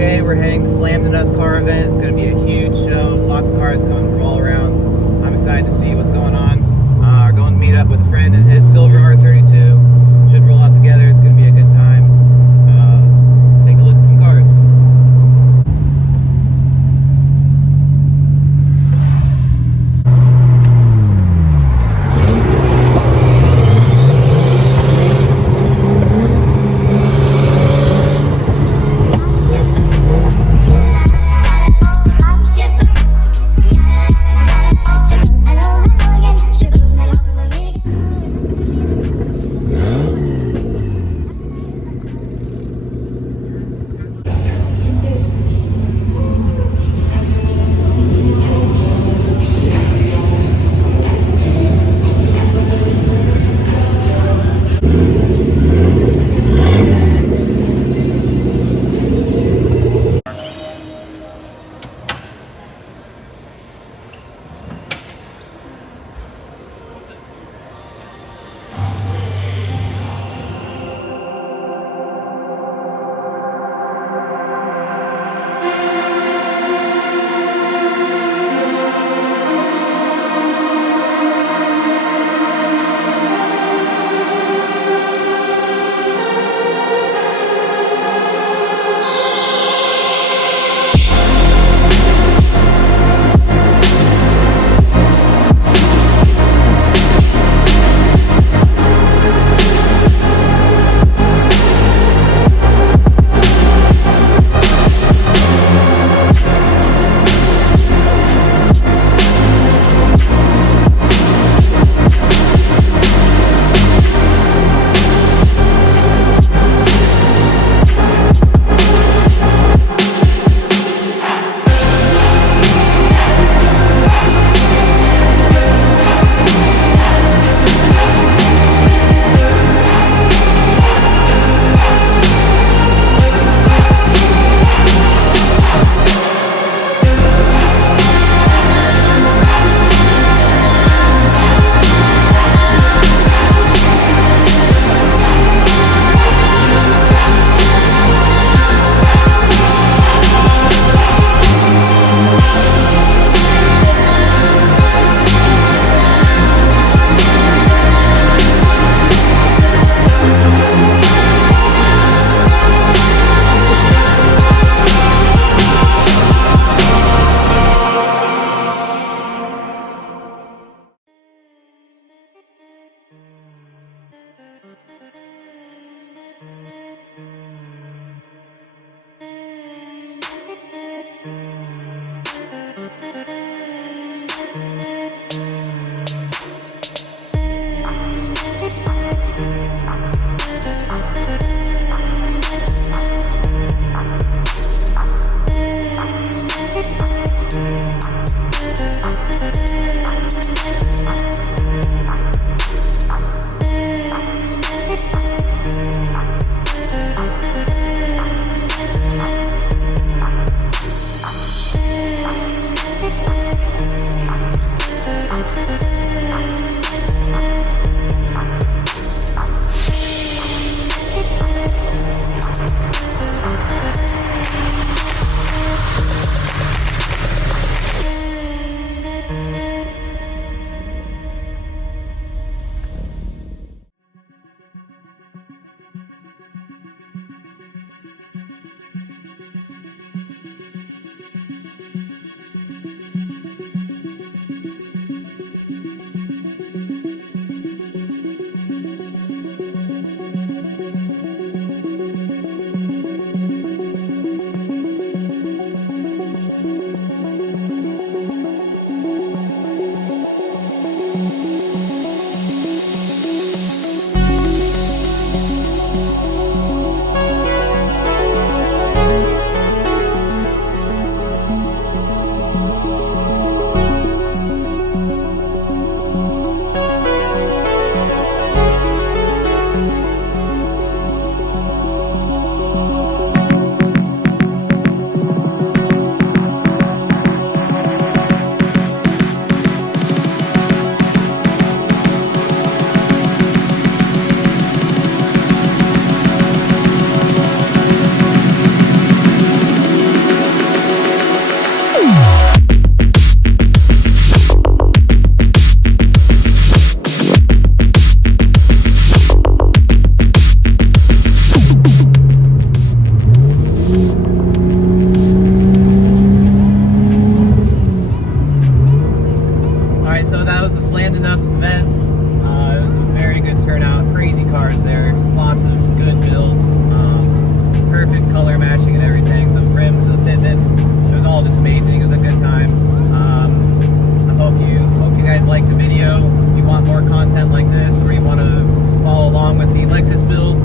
Today we're heading to SlammedEnuff car event. It's going to be a huge show. Lots of cars coming from all around. I'm excited to see what's going on. We're going to meet up with a friend in his silver R32. Should roll out together. It's going to be a good time. Take a look at some cars. perfect color matching and everything. The rims, the fitment, it was all just amazing. It was a good time. I hope you guys liked the video. If you want more content like this, or you want to follow along with the Lexus build,